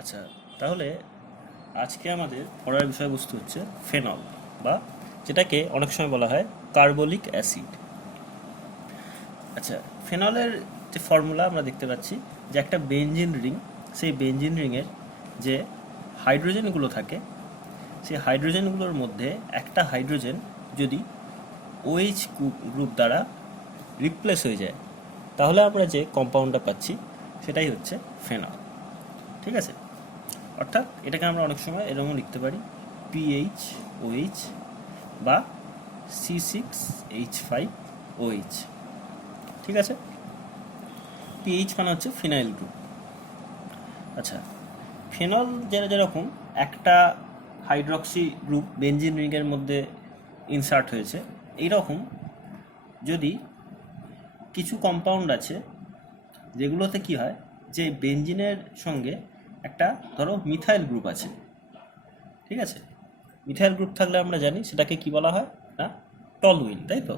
আচ্ছা, তাহলে আজকে আমাদের পড়ার বিষয়বস্তু হচ্ছে ফেনল, বা যেটাকে অনেক সময় বলা হয় কার্বলিক অ্যাসিড। আচ্ছা, ফেনলের যে ফর্মুলা আমরা দেখতে পাচ্ছি যে একটা বেনজিন রিং, সেই বেনজিন রিংয়ের যে হাইড্রোজেনগুলো থাকে, সেই হাইড্রোজেনগুলোর মধ্যে একটা হাইড্রোজেন যদি OH গ্রুপ দ্বারা রিপ্লেস হয়ে যায়, তাহলে আমরা যে কম্পাউন্ডটা পাচ্ছি সেটাই হচ্ছে ফেনল। ঠিক আছে, অর্থাৎ এটাকে আমরা অনেক সময় এরকম লিখতে পারি PHOH বা C6H5OH। ঠিক আছে, পিএইচ মানে হচ্ছে ফিনাইল গ্রুপ। আচ্ছা, ফেনল যেরকম একটা হাইড্রক্সি গ্রুপ বেনজিন রিংয়ের মধ্যে ইনসার্ট হয়েছে, এইরকম যদি কিছু কম্পাউন্ড আছে যেগুলোতে কি হয়, যে বেনজিনের সঙ্গে একটা ধরো মিথাইল গ্রুপ আছে। ঠিক আছে, মিথাইল গ্রুপ থাকলে আমরা জানি সেটাকে কি বলা হয় না, টলুইন, তাই তো?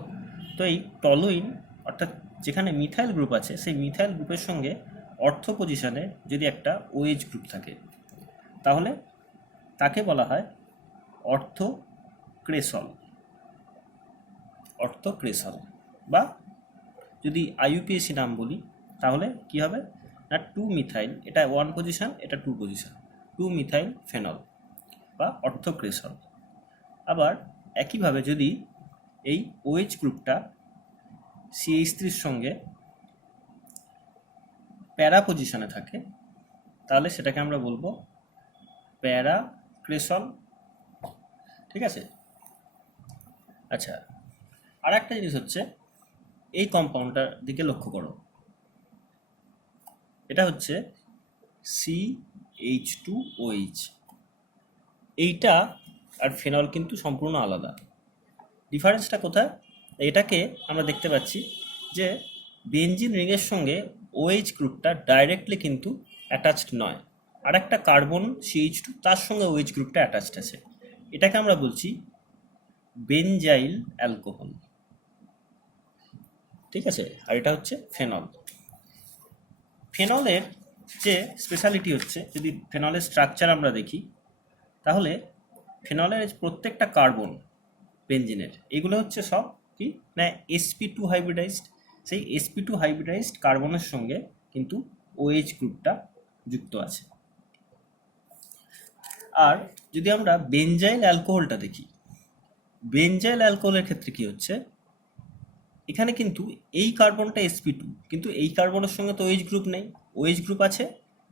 তো এই টলুইন অর্থাৎ যেখানে মিথাইল গ্রুপ আছে, সেই মিথাইল গ্রুপের সঙ্গে অর্থ পজিশনে যদি একটা OH গ্রুপ থাকে, তাহলে তাকে বলা হয় অর্থোক্রেসল। অর্থোক্রেসল, বা যদি IUPAC নাম বলি তাহলে কি হবে না, 2 মিথাইল, এটা 1 পজিশন, এটা 2 পজিশন, 2 মিথাইল ফেনল বা অর্থোক্রেসল। আবার একইভাবে যদি এই OH গ্রুপটা CH3 সঙ্গে প্যারা পজিশনে থাকে, তাহলে সেটাকে আমরা বলবো প্যারাক্রেসল। ঠিক আছে। আচ্ছা, আর একটা জিনিস হচ্ছে, এই কম্পাউন্ডটার দিকে লক্ষ্য করো, এটা হচ্ছে CH2OH। এইটা আর ফেনল কিন্তু সম্পূর্ণ আলাদা। ডিফারেন্সটা কোথায়? এটাকে আমরা দেখতে পাচ্ছি যে বেনজিন রিংয়ের সঙ্গে OH গ্রুপটা ডাইরেক্টলি কিন্তু অ্যাটাচড নয়, আর একটা কার্বন CH2 তার সঙ্গে OH গ্রুপটা অ্যাটাচড আছে। এটাকে আমরা বলছি বেনজাইল অ্যালকোহল। ঠিক আছে, আর এটা হচ্ছে ফেনল। ফেনলের যে স্পেশালিটি হচ্ছে, যদি ফেনলের স্ট্রাকচার আমরা দেখি, তাহলে ফেনলের প্রত্যেকটা কার্বন বেনজিনের, এগুলো হচ্ছে সব কি না sp2 হাইব্রিডাইজড। সেই sp2 হাইব্রিডাইজড কার্বনের সঙ্গে কিন্তু OH গ্রুপটা যুক্ত আছে। আর যদি আমরা বেনজাইল অ্যালকোহলটা দেখি, বেনজাইল অ্যালকোহলের ক্ষেত্রে কি হচ্ছে, এখানে কিন্তু এই কার্বনটা sp2, কিন্তু এই কার্বনের সঙ্গে তো OH গ্রুপ নেই, OH গ্রুপ আছে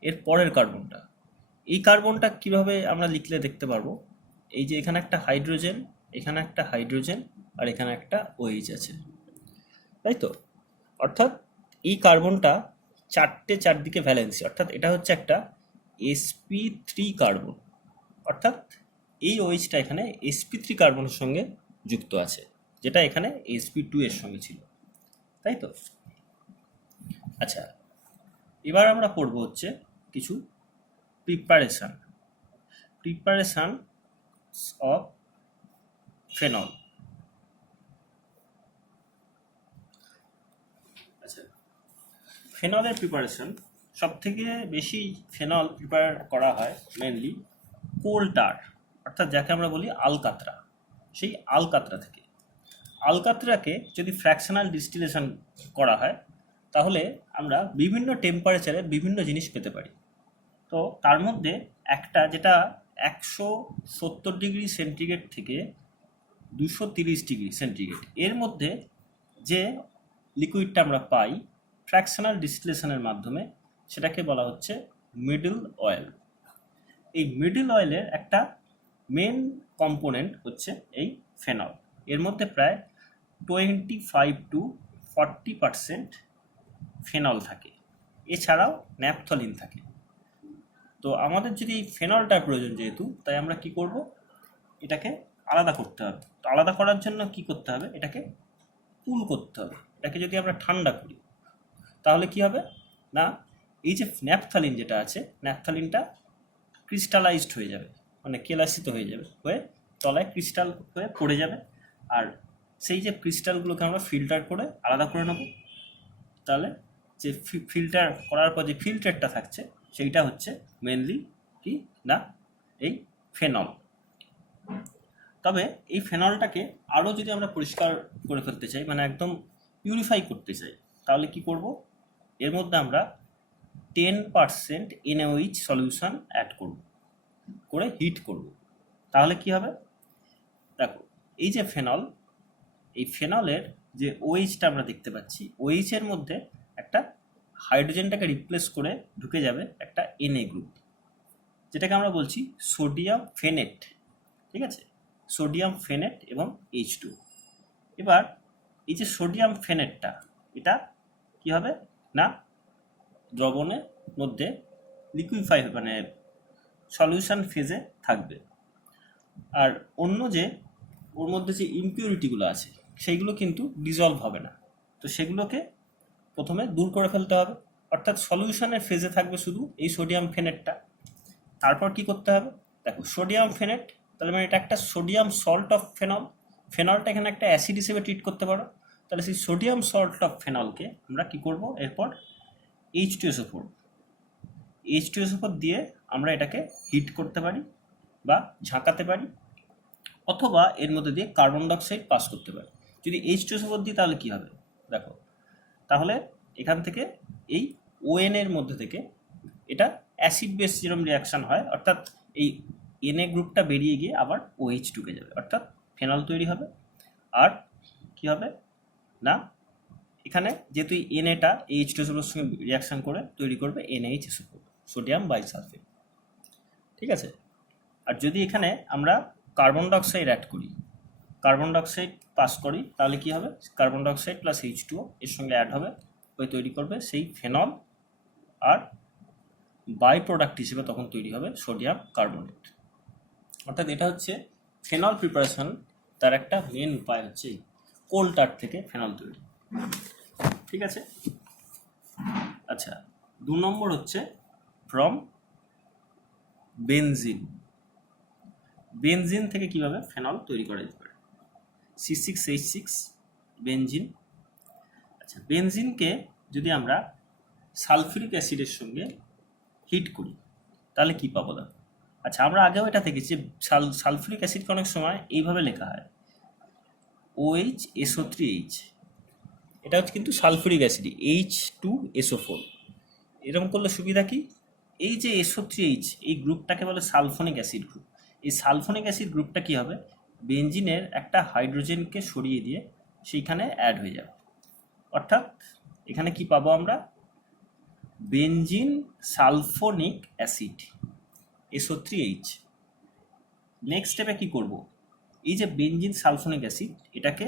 এর পরের কার্বনটা। এই কার্বনটা কিভাবে আমরা লিখলে দেখতে পারবো, এই যে এখানে একটা হাইড্রোজেন, এখানে একটা হাইড্রোজেন, আর এখানে একটা OH আছে, তাই তো? অর্থাৎ এই কার্বনটা চারদিকে ভ্যালেন্সি, অর্থাৎ এটা হচ্ছে একটা sp3 কার্বন। অর্থাৎ এই OHটা এখানে sp3 কার্বনের সঙ্গে যুক্ত আছে, যেটা এখানে sp2 এর সঙ্গে ছিল, তাই তো? আচ্ছা, এবার আমরা পড়বো হচ্ছে কিছু প্রিপারেশন অফ ফেনল। আচ্ছা, ফেনলের প্রিপারেশন সব থেকে বেশি ফেনল প্রিপেয়ার করা হয় মেনলি কোল টার, অর্থাৎ যাকে আমরা বলি আলকাতরা। সেই আলকাতরা থেকে, আলকাতরাকে যদি ফ্র্যাকশনাল ডিস্টিলেশন করা হয়, তাহলে আমরা বিভিন্ন টেম্পারেচারে বিভিন্ন জিনিস পেতে পারি। তো তার মধ্যে একটা যেটা 170 ডিগ্রি সেন্টিগ্রেড থেকে 230 ডিগ্রি সেন্টিগ্রেড এর মধ্যে যে লিকুইডটা আমরা পাই ফ্র্যাকশনাল ডিস্টিলেশনের মাধ্যমে, সেটাকে বলা হচ্ছে মিডল অয়েল। এই মিডল অয়েলের একটা মেন কম্পোনেন্ট হচ্ছে এই ফেনল। এর মধ্যে প্রায় 25 to 40% ফেনল থাকে, এছাড়াও ন্যাপথলিন থাকে। তো আমাদের যদি এই ফেনলটার প্রয়োজন যেহেতু, তাই আমরা কি করব, এটাকে আলাদা করতে হবে। তো আলাদা করার জন্য কি করতে হবে, এটাকে কুল করতে হবে। এটাকে যদি আমরা ঠান্ডা করি, তাহলে কি হবে না, এই যে ন্যাপথালিন যেটা আছে, ন্যাপথালিনটা ক্রিস্টালাইজড হয়ে যাবে, মানে কেলাসিত হয়ে যাবে, হয়ে তলায় ক্রিস্টাল হয়ে পড়ে যাবে। আর সেই যে ক্রিস্টালগুলোকে আমরা ফিল্টার করে আলাদা করে নেব। তাহলে যে ফিল্টার করার পর যে ফিল্টারটা থাকছে, সেইটা হচ্ছে মেনলি কি না এই ফেনল। তবে এই ফেনলটাকে আরও যদি আমরা পরিষ্কার করে ফেলতে চাই, মানে একদম পিউরিফাই করতে চাই, তাহলে কি করব, এর মধ্যে আমরা 10% NaOH সলিউশন অ্যাড করব, করে হিট করব। তাহলে কি হবে, দেখো এই যে ফেনল, এই ফেনলের যে ওএইচটা আমরা দেখতে পাচ্ছি, ওএইচের মধ্যে একটা হাইড্রোজেনটাকে রিপ্লেস করে ঢুকে যাবে একটা Na গ্রুপ, যেটাকে আমরা বলছি সোডিয়াম ফেনেট। ঠিক আছে, সোডিয়াম ফেনেট এবং H2। এবার এই যে সোডিয়াম ফেনেটটা, এটা কি হবে না দ্রবণের মধ্যে লিকুইফাই, মানে সলিউশন ফেজে থাকবে। আর অন্য যে ওর মধ্যে যে ইমপিউরিটিগুলো আছে সেইগুলো কিন্তু ডিজলভ হবে না, তো সেগুলোকে প্রথমে দূর করে ফেলতে হবে। অর্থাৎ সলিউশনের ফেজে থাকবে শুধু এই সোডিয়াম ফেনেটটা। তারপর কি করতে হবে, দেখো সোডিয়াম ফেনেট, তাহলে মানে এটা একটা সোডিয়াম সল্ট অফ ফেনল। ফেনলটা এখানে একটা অ্যাসিড হিসেবে ট্রিট করতে পারো, তাহলে সেই সোডিয়াম সল্ট অফ ফেনলকে আমরা কি করব, এরপর H2SO4 দিয়ে আমরা এটাকে হিট করতে পারি বা ঝাঁকাতে পারি, অথবা এর মধ্যে দিয়ে কার্বন ডাইঅক্সাইড পাস করতে পারি। যদি H2SO4 দিই তাহলে কি হবে, দেখো তাহলে এখান থেকে এই ON এর মধ্যে থেকে এটা অ্যাসিড বেস যেরকম রিয়াকশান হয়, অর্থাৎ এই Na গ্রুপটা বেরিয়ে গিয়ে আবার OH ঢুকে যাবে, অর্থাৎ ফেনল তৈরি হবে। আর কি হবে না, এখানে যেহেতু এই Na-টা H2SO4 এর সঙ্গে রিয়াকশান করে তৈরি করবে NaHSO4, সোডিয়াম বাইসালফেট। ঠিক আছে, আর যদি এখানে আমরা কার্বন ডাইঅক্সাইড অ্যাড করি, কার্বন ডাইঅক্সাইড পাস করি, তাহলে কি হবে, কার্বন ডাইঅক্সাইড প্লাস H2O এর সঙ্গে অ্যাড হবে, ওই তৈরি করবে সেই ফেনল, আর বাই প্রোডাক্ট হিসেবে তখন তৈরি হবে সোডিয়াম কার্বনেট। অর্থাৎ এটা হচ্ছে ফেনল প্রিপারেশন, তার একটা মেন উপায় হচ্ছে কোল টার থেকে ফেনল তৈরি। ঠিক আছে, আচ্ছা 2 নম্বর হচ্ছে ফ্রম বেনজিন। বেনজিন থেকে কিভাবে ফেনল তৈরি করা যেতে পারে, C6H6 বেনজিন। আচ্ছা, বেনজিনকে যদি আমরা সালফিউরিক অ্যাসিডের সঙ্গে হিট করি তাহলে কি পাবো, দেখো। আচ্ছা, আমরা আগেও এটা দেখেছি যে সালফিউরিক অ্যাসিডকে অনেক সময় এইভাবে লেখা হয় OHSO3H, এটা হচ্ছে কিন্তু সালফিউরিক অ্যাসিড H2SO4। এরকম করলে সুবিধা কি, এই যে SO3H এই গ্রুপটাকে বলে সালফোনিক অ্যাসিড গ্রুপ। এই সালফোনিক অ্যাসিড গ্রুপটা কি হবে, বেনজিনের একটা হাইড্রোজেনকে সরিয়ে দিয়ে সেইখানে অ্যাড হয়ে যাবে। অর্থাৎ এখানে কি পাবো আমরা, benzene sulphonic acid SO3H। Next স্টেপে কি করব, এই যে বেনজিন সালফোনিক অ্যাসিড এটাকে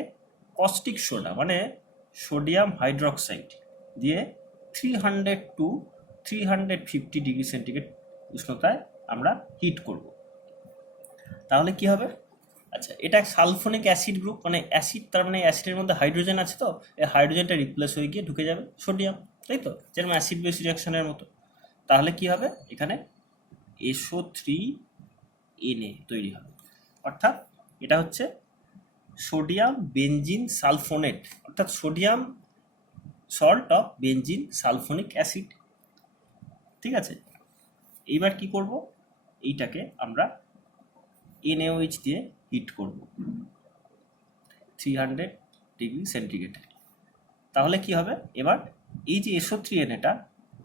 কস্টিক সোডা মানে সোডিয়াম হাইড্রোক্সাইড দিয়ে 300 to 350 ডিগ্রি সেন্টিগ্রেড উষ্ণতায় আমরা হিট করব। তাহলে কি হবে, আচ্ছা এটা সালফোনিক অ্যাসিড গ্রুপ, মানে অ্যাসিড, তার মানে অ্যাসিডের মধ্যে হাইড্রোজেন আছে, তো এই হাইড্রোজেনটা রিপ্লেস হয়ে গিয়ে ঢুকে যাবে সোডিয়াম, তাই তো, যেরকম অ্যাসিড বেস রিয়াকশনের মতো। তাহলে কি হবে, এখানে SO3Na তৈরি হবে। অর্থাৎ এটা হচ্ছে সোডিয়াম বেনজিন সালফোনেট, অর্থাৎ sodium salt of benzene sulphonic acid. ঠিক আছে, এইবার কি করব, এইটাকে আমরা NaOH দিয়ে হিট করব 300 ডিগ্রি সেন্টিগ্রেডে। তাহলে কি হবে, এবার এই যে SO3Na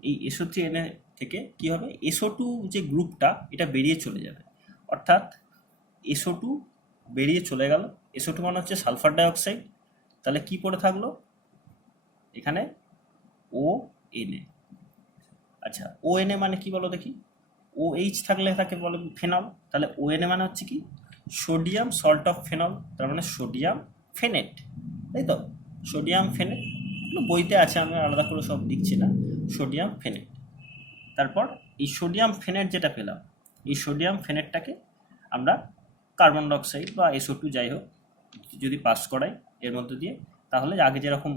এই SO3Na থেকে কি হবে, SO2 যে গ্রুপটা এটা বেরিয়ে চলে যাবে। অর্থাৎ SO2 বেরিয়ে চলে গেল, SO2 মানে হচ্ছে সালফার ডাইঅক্সাইড। তাহলে কি পড়ে থাকলো এখানে ONA। আচ্ছা, ONA মানে কি বলো দেখি, OH থাকলে তাকে বলে ফেনল, তাহলে ONA মানে হচ্ছে কি, সোডিয়াম সল্ট অফ ফেনল, তার মানে সোডিয়াম ফেনেট, তাই তো, সোডিয়াম ফেনেট। বইতে আছে, আমি আলাদা করে সব লিখছি না, সোডিয়াম ফেনেট। তারপর এই সোডিয়াম ফেনেট যেটা পেলাম, এই সোডিয়াম ফেনেটটাকে আমরা কার্বন ডাইঅক্সাইড বা SO2 যাই হোক যদি পাস করাই এর মধ্যে দিয়ে, তাহলে আগে যেরকম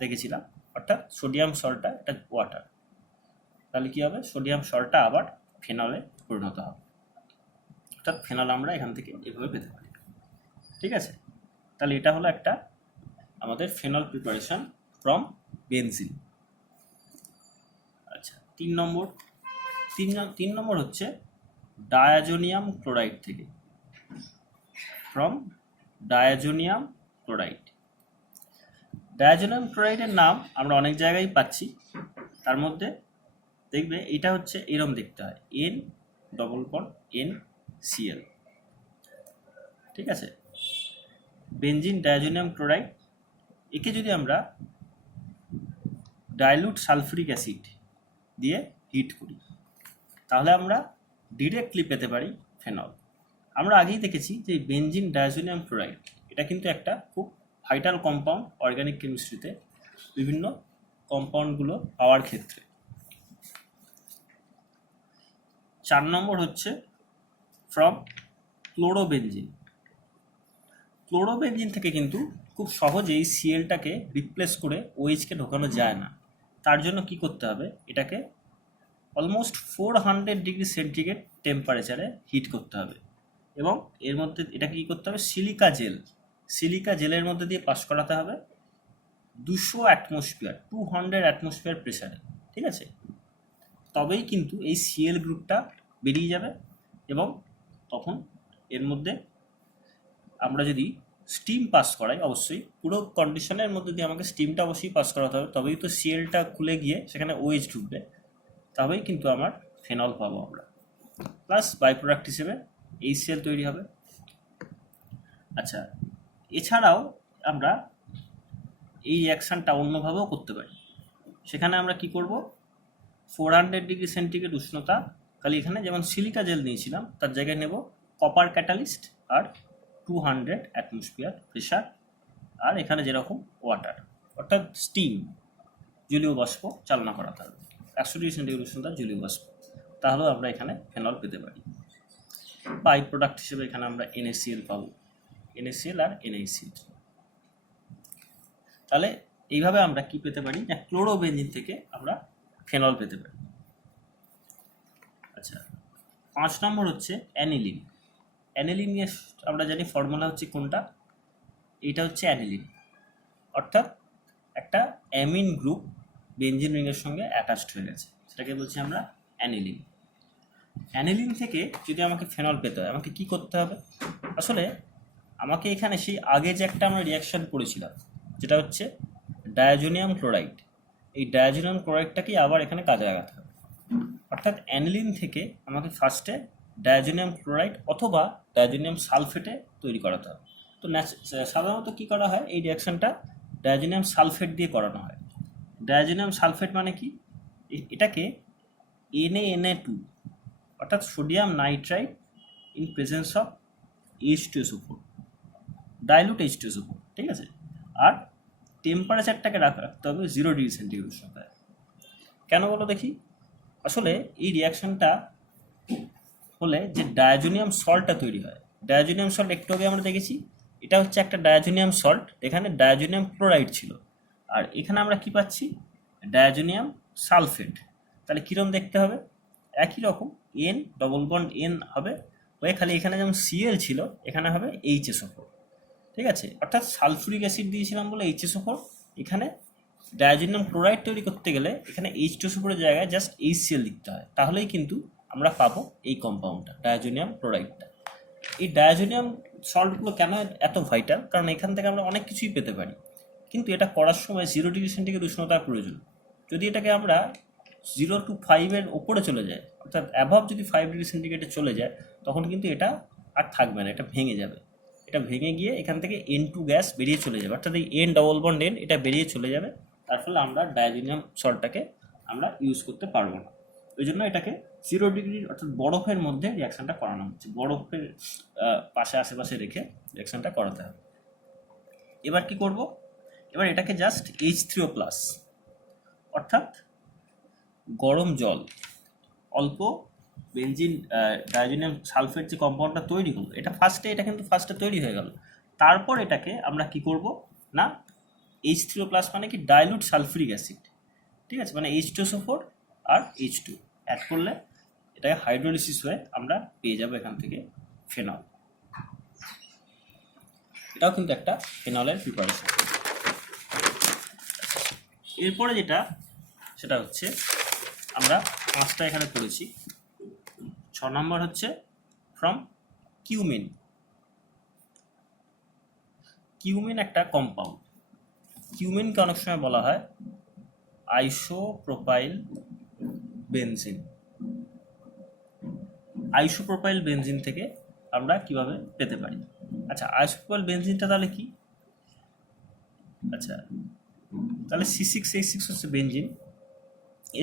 দেখেছিলাম, অর্থাৎ সোডিয়াম সল্টটা এটা ওয়াটার, তাহলে কি হবে, সোডিয়াম সল্টটা আবার ফেনলে পরিণত হবে। অর্থাৎ ফেনল আমরা এখান থেকে এভাবে পেতে পারি। ঠিক আছে, তাহলে এটা হলো একটা আমাদের ফেনল প্রিপারেশন ফ্রম বেনজিন। আচ্ছা, 3 নম্বর তিন নম্বর হচ্ছে ডায়াজোনিয়াম ক্লোরাইড থেকে, ফ্রম ডায়াজোনিয়াম ক্লোরাইড। ডায়াজোনিয়াম ক্লোরাইডের নাম আমরা অনেক জায়গায় পাচ্ছি, তার মধ্যে দেখবে এটা হচ্ছে এরম দেখতে হয়, N+N Cl, ঠিক আছে, বেনজিন ডায়াজোনিয়াম ক্লোরাইড। একে যদি আমরা ডাইলুট সালফুরিক অ্যাসিড দিয়ে হিট করি তাহলে আমরা ডিরেক্টলি পেতে পারি ফেনল। আমরা আগেই দেখেছি যে বেনজিন ডায়াজোনিয়াম ক্লোরাইড এটা কিন্তু একটা খুব ভাইটাল কম্পাউন্ড অর্গানিক কেমিস্ট্রিতে, বিভিন্ন কম্পাউন্ডগুলো পাওয়ার ক্ষেত্রে। 4 নম্বর হচ্ছে ফ্রম ক্লোরোবেনজিন। ক্লোরোবেনজিন থেকে কিন্তু খুব সহজেই সিএলটাকে রিপ্লেস করে ওএইচকে ঢোকানো যায় না। তার জন্য কি করতে হবে, এটাকে অলমোস্ট 400 ডিগ্রি সেন্টিগ্রেড টেম্পারেচারে হিট করতে হবে, এবং এর মধ্যে এটাকে কী করতে হবে, সিলিকা জেলের মধ্যে দিয়ে পাস করাতে হবে 200 অ্যাটমসফিয়ার 200 অ্যাটমসফিয়ার প্রেসারে, ঠিক আছে। তবেই কিন্তু এই সিএল গ্রুপটা বেরিয়ে যাবে, এবং তখন এর মধ্যে আমরা যদি স্টিম পাস করাই, অবশ্যই পুরো কন্ডিশনের মধ্যে দিয়ে আমাকে স্টিমটা অবশ্যই পাস করাতে হবে, তবেই তো সিএলটা খুলে গিয়ে সেখানে ওএইচ ঢুকবে, তবেই কিন্তু আমার ফেনল পাবো আমরা, প্লাস বাই প্রোডাক্ট হিসেবে HCl তৈরি হবে। আচ্ছা, এছাড়াও আমরা এই রিয়াকশানটা অন্যভাবেও করতে পারি। সেখানে আমরা কি করব, 400 ডিগ্রি সেন্টিগ্রেড উষ্ণতা, খালি এখানে যেমন সিলিকা জেল নিয়েছিলাম তার জায়গায় নেব কপার ক্যাটালিস্ট আর 200 অ্যাটমসফিয়ার প্রেশার, আর এখানে যেরকম ওয়াটার, অর্থাৎ স্টিম, জলীয় বাষ্প চালনা করাতে হবে 100 ডিগ্রি সেন্টিগ্রেড উষ্ণতার জলীয় বাষ্প, তাহলেও আমরা এখানে ফেনল পেতে পারি। বাই প্রোডাক্ট হিসেবে এখানে আমরা NaCl পাবো, NaCl আর NaCl। তাহলে এইভাবে আমরা কি পেতে পারি, না ক্লোরোবেনজিন থেকে আমরা ফেনল পেতে পারি। আচ্ছা, 5 নম্বর হচ্ছে অ্যানিলিন। অ্যানিলিন নিয়ে আমরা জানি ফর্মুলা হচ্ছে কোনটা, এইটা হচ্ছে অ্যানিলিন, অর্থাৎ একটা অ্যামিন গ্রুপ বেনজিন রিংয়ের সঙ্গে অ্যাটাচড হয়ে গেছে, সেটাকে বলছি আমরা অ্যানিলিন। অ্যানিলিন থেকে যদি আমাকে ফেনল পেতে হয় আমাকে কি করতে হবে, আসলে আমাকে এখানে সেই আগে যে একটা আমরা রিয়াকশান করেছিলাম যেটা হচ্ছে ডায়াজোনিয়াম ক্লোরাইড, এই ডায়াজোনিয়াম ক্লোরাইডটাকেই আবার এখানে কাজে লাগাতে হবে, অর্থাৎ অ্যানিলিন থেকে আমাকে ফার্স্টে ডায়াজোনিয়াম ক্লোরাইড অথবা ডায়াজোনিয়াম সালফেটে তৈরি করাতে হবে। তো সাধারণত কী করা হয়, এই রিয়াকশানটা ডায়াজোনিয়াম সালফেট দিয়ে করানো হয়। ডায়াজোনিয়াম সালফেট মানে কি, এটাকে Na2 অর্থাৎ sodium nitrite in presence of H2SO4, dilute H2SO4, ঠিক আছে, আর টেম্পারেচারটাকে রাখতে হবে 0 ডিগ্রি সেন্টিগ্রেড উষ্ণতায়। কেন বলো দেখি, আসলে এই রিয়াকশানটা হলে যে ডায়াজোনিয়াম সল্টটা তৈরি হয়, ডায়াজোনিয়াম সল্ট একটু আগে আমরা দেখেছি, এটা হচ্ছে একটা ডায়াজোনিয়াম সল্ট, এখানে ডায়াজোনিয়াম ক্লোরাইড ছিল, আর এখানে আমরা কি পাচ্ছি, ডায়াজোনিয়াম সালফেট। তাহলে কীরকম দেখতে হবে, একই রকম N+N হবে, হয়ে খালি এখানে যেমন Cl ছিল এখানে হবে HSO4, ঠিক আছে, অর্থাৎ সালফুরিক অ্যাসিড দিয়েছিলাম বলে HSO4, এখানে ডায়াজোনিয়াম ক্লোরাইড তৈরি করতে গেলে এখানে H2SO4 এর জায়গায় জাস্ট HCl লিখতে হয়, তাহলেই কিন্তু আমরা পাবো এই কম্পাউন্ডটা ডায়াজোনিয়াম ক্লোরাইডটা। এই ডায়াজোনিয়াম সল্টগুলো কেন এত ভাইটাল, কারণ এখান থেকে আমরা অনেক কিছুই পেতে পারি, কিন্তু এটা করার সময় 0 ডিগ্রি সেন্টিগ্রেড উষ্ণতার প্রয়োজন। যদি এটাকে আমরা 0 to 5 ওপরে চলে যায়, অর্থাৎ অ্যাভাব যদি 5 ডিগ্রি সেন্টিগ্রেডে চলে যায়, তখন কিন্তু এটা আর থাকবে না, এটা ভেঙে যাবে, এটা ভেঙে গিয়ে এখান থেকে N2 গ্যাস বেরিয়ে চলে যাবে, অর্থাৎ এই N+N এটা বেরিয়ে চলে যাবে, তার ফলে আমরা ডায়াজোনিয়াম সল্টটাকে আমরা ইউজ করতে পারবো না। ওই জন্য এটাকে 0 ডিগ্রি অর্থাৎ বরফের মধ্যে রিয়াকশানটা করানো হচ্ছে, বরফের পাশে আশেপাশে রেখে রিয়াকশানটা করাতে হবে। এবার কি করব, এবার এটাকে জাস্ট H3O+, অর্থাৎ গরম জল, অল্প বেনজিন ডায়াজোনিয়াম সালফেট যে কম্পাউন্ডটা তৈরি হলো, এটা কিন্তু ফার্স্টে তৈরি হয়ে গেল, তারপর এটাকে আমরা কি করব না, H3O+ মানে কি ডাইলুট সালফুরিক অ্যাসিড, ঠিক আছে, মানে H2SO4 আর H2 অ্যাড করলে এটাকে হাইড্রোলিসিস হয়ে আমরা পেয়ে যাবো এখান থেকে ফেনল। এটাও কিন্তু একটা ফেনলের প্রিপারেশন। এরপরে যেটা সেটা হচ্ছে আমরা 5টা এখানে করেছি। 6 নম্বর হচ্ছে ফ্রম কিউমিন। কিউমিন একটা কম্পাউন্ড। কিউমিনকে অনেক সময় বলা হয় আইসোপ্রোপাইল বেনজিন। আইসোপ্রোপাইল বেনজিন থেকে আমরা কিভাবে পেতে পারি? আচ্ছা, আইসোপ্রোপাইল বেনজিনটা তাহলে কি? আচ্ছা, তাহলে C6H6 হচ্ছে বেনজিন।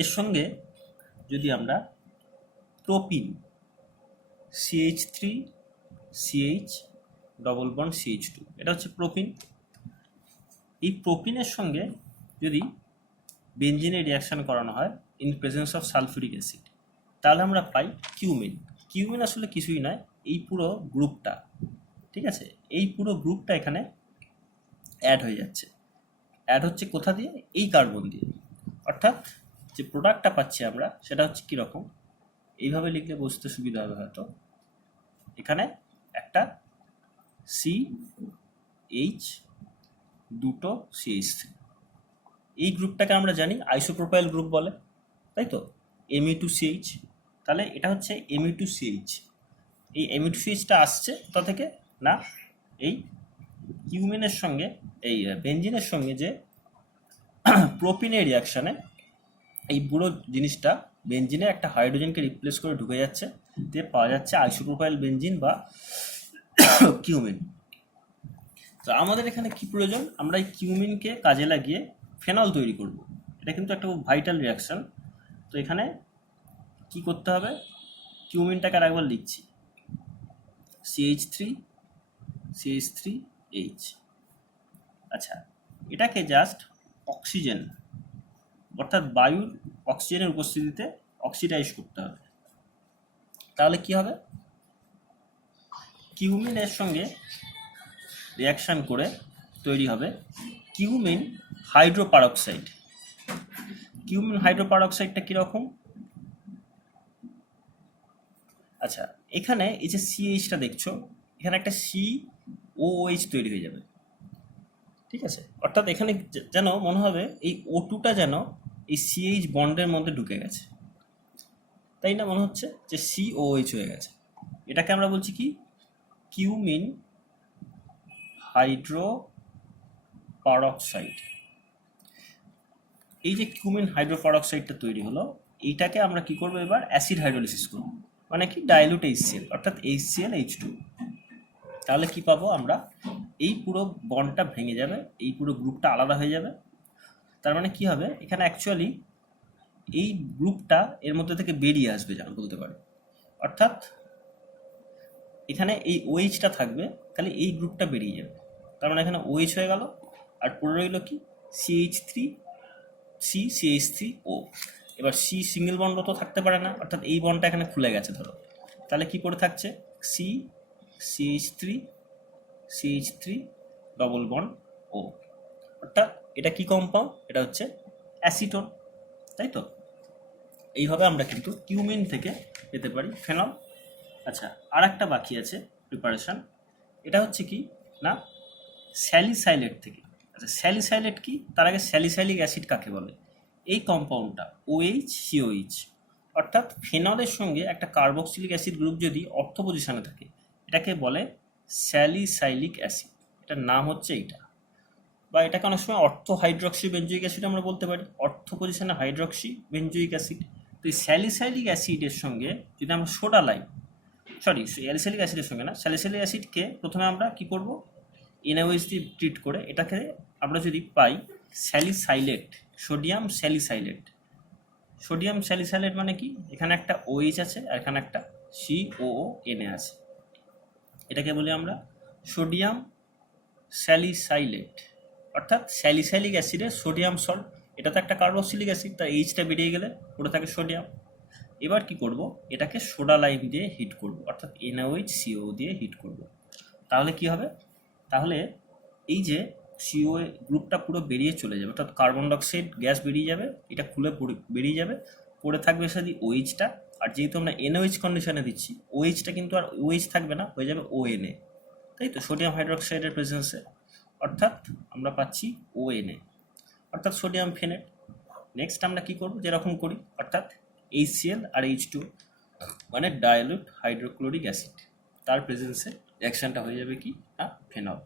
এর সঙ্গে যদি আমরা propene CH3CH double bond CH2, এটা হচ্ছে প্রোপিন। এই প্রোপিনের সঙ্গে যদি বেনজিনের রিয়াকশন করানো হয় in presence of sulphuric acid, তাহলে আমরা পাই কিউমিন। কিউমিন আসলে কিছুই নয়, এই পুরো গ্রুপটা, ঠিক আছে, এই পুরো গ্রুপটা এখানে অ্যাড হয়ে যাচ্ছে। অ্যাড হচ্ছে কোথা দিয়ে? এই কার্বন দিয়ে। অর্থাৎ যে প্রোডাক্টটা পাচ্ছি আমরা সেটা হচ্ছে কীরকম, এইভাবে লিখলে বুঝতে সুবিধা হবে হয়তো। এখানে একটা CH, দুটো CH3, এই গ্রুপটাকে আমরা জানি আইসোপ্রোপাইল গ্রুপ বলে, তাই তো, Me2CH। তাহলে এটা হচ্ছে Me2CH। এই Me2CHটা আসছে কোথা থেকে? না, এই কিউমিনের সঙ্গে, এই বেনজিনের সঙ্গে যে প্রোপিনের রিয়াকশানে এই পুরো জিনিসটা বেনজিনে একটা হাইড্রোজেনকে রিপ্লেস করে ঢুকে যাচ্ছে, দিয়ে পাওয়া যাচ্ছে আইসোপ্রোপাইল বেনজিন বা কিউমিন। তো আমাদের এখানে কি প্রয়োজন? আমরা এই কিউমিনকে কাজে লাগিয়ে ফেনল তৈরি করব। এটা কিন্তু একটা খুব ভাইটাল রিয়াকশান। তো এখানে কি করতে হবে? কিউমিনটাকে আর একবার লিখছি, CH3CH3H। আচ্ছা, এটাকে জাস্ট অক্সিজেন, অর্থাৎ বায়ুর অক্সিজেনের উপস্থিতিতে অক্সিডাইজ করতে হবে। তাহলে কি হবে? কিউমিনের সঙ্গে রিয়াকশান করে তৈরি হবে কিউমিন হাইড্রোপারক্সাইড। কিউমিন হাইড্রোপারক্সাইডটা কীরকম? আচ্ছা, এখানে এই যে CHটা দেখছো, এখানে একটা COOH তৈরি হয়ে যাবে, ঠিক আছে। অর্থাৎ এখানে যেন মনে হবে এই O2টা যেন এই CH বন্ডের মধ্যে ঢুকে গেছে, তাই না? মনে হচ্ছে যে COOH হয়ে গেছে। এটাকে আমরা বলছি কি? কিউমিন হাইড্রোপারক্সাইড। এই যে কিউমিন হাইড্রোপারক্সাইডটা তৈরি হলো, এইটাকে আমরা কি করবো? এবার অ্যাসিড হাইড্রোলিসিস করব, মানে কি? ডাইলুট HCl, অর্থাৎ HClH2। তাহলে কি পাবো আমরা? এই পুরো বন্ডটা ভেঙে যাবে, এই পুরো গ্রুপটা আলাদা হয়ে যাবে। তার মানে কি হবে? এখানে অ্যাকচুয়ালি এই গ্রুপটা এর মধ্যে থেকে বেরিয়ে আসবে, যা বলতে পারে। অর্থাৎ এখানে এই OHটা থাকবে, তাহলে এই গ্রুপটা বেরিয়ে যাবে। তার মানে এখানে OH হয়ে গেল, আর পড়ে রইল কি? CH3CCH3O। এবার C সিঙ্গেল বন্ড তো থাকতে পারে না, অর্থাৎ এই বন্ডটা এখানে খুলে গেছে ধরো। তাহলে কি পড়ে থাকছে? CH3 double bond O। অর্থাৎ এটা কি কম্পাউন্ড? এটা হচ্ছে অ্যাসিটোন, তাই তো। এইভাবে আমরা কিন্তু কিউমিন থেকে পেতে পারি ফেনল। আচ্ছা, আর একটা বাকি আছে প্রিপারেশান, এটা হচ্ছে কি না স্যালিসাইলেট থেকে। আচ্ছা, স্যালিসাইলেট কি? তার আগে স্যালিসাইলিক অ্যাসিড কাকে বলে? এই কম্পাউন্ডটা OH-COH, অর্থাৎ ফেনলের সঙ্গে একটা কার্বক্সিলিক অ্যাসিড গ্রুপ যদি অর্থ পজিশনে থাকে, এটাকে বলে স্যালিসাইলিক অ্যাসিড। এটার নাম হচ্ছে এইটা। বা এটাকে অনেক সময় অর্থ হাইড্রক্সি বেঞ্জয়িক অ্যাসিড আমরা বলতে পারি, অর্থ পজিশনে হাইড্রক্সি বেঞ্জয়িক অ্যাসিড। তো এই স্যালিসাইলিক অ্যাসিডের সঙ্গে যদি আমরা সোডা লাই, স্যালিসাইলিক অ্যাসিডের সঙ্গে না, স্যালিসাইলিক অ্যাসিডকে প্রথমে আমরা কি করব? NaOH দিয়ে ট্রিট করে এটাকে আমরা যদি পাই salicylate, sodium salicylate. Sodium salicylate মানে কি? এখানে একটা OH আছে আর এখানে একটা COONA আছে, এটাকে বলি আমরা সোডিয়াম স্যালিসাইলেট। অর্থাৎ স্যালিসাইলিক অ্যাসিডের সোডিয়াম সল্ট, এটা তো একটা কার্বক্সিলিক অ্যাসিড, তার এইচটা বেরিয়ে গেলে ওটা থাকে সোডিয়াম। এবার কি করব? এটাকে সোডা লাইম দিয়ে হিট করব, অর্থাৎ NaOH-CO দিয়ে হিট করব। তাহলে কি হবে? তাহলে এই যে CO গ্রুপটা পুরো বেরিয়ে চলে যাবে, অর্থাৎ কার্বন ডাইঅক্সাইড গ্যাস বেরিয়ে যাবে, এটা খুলে বেরিয়ে যাবে, পড়ে থাকবে সাথে OHটা। আর যেহেতু আমরা NaOH কন্ডিশনে দিচ্ছি, OHটা কিন্তু আর OH থাকবে না, হয়ে যাবে ONA, তাই তো, সোডিয়াম হাইড্রোক্সাইডের প্রেজেন্সে। অর্থাৎ আমরা পাচ্ছি ONA, অর্থাৎ সোডিয়াম ফেনেট। নেক্সট আমরা কি করব? যেরকম করি, অর্থাৎ HCl আর H2, মানে ডাইলুট হাইড্রোক্লোরিক অ্যাসিড, তার প্রেজেন্সে রিঅ্যাকশানটা হয়ে যাবে কি না ফেনল।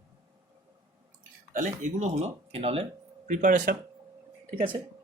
তাহলে এগুলো হলো ফেনলের প্রিপারেশন, ঠিক আছে।